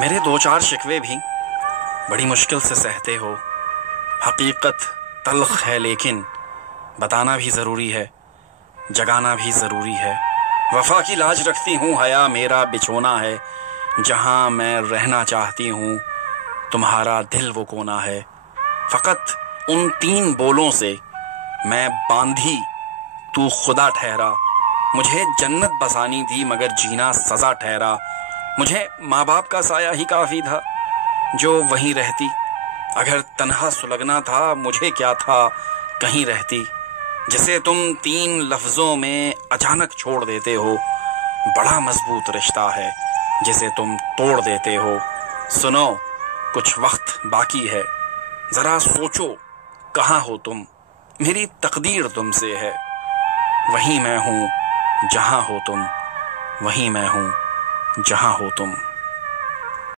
میرے دو چار شکوے بھی بڑی مشکل سے سہتے ہو. حقیقت تلخ ہے لیکن بتانا بھی ضروری ہے, جگانا بھی ضروری ہے. وفا کی لاج رکھتی ہوں, حیا میرا بچھونا ہے. جہاں میں رہنا چاہتی ہوں تمہارا دل وہ کونا ہے. فقط ان 3 بولوں سے میں باندھی تو خدا ٹھہرا. مجھے جنت بسانی تھی مگر جینا سزا ٹھہرا. مجھے ماں باپ کا سایہ ہی کافی تھا جو وہیں رہتی. اگر تنہا سلگنا تھا مجھے کیا تھا کہیں رہتی. جسے تم 3 لفظوں میں اچانک چھوڑ دیتے ہو, بڑا مضبوط رشتہ ہے جسے تم توڑ دیتے ہو. سنو کچھ وقت باقی ہے, ذرا سوچو کہاں ہو تم. میری تقدیر تم سے ہے, وہیں میں ہوں جہاں ہو تم. وہیں میں ہوں جہاں ہو تم.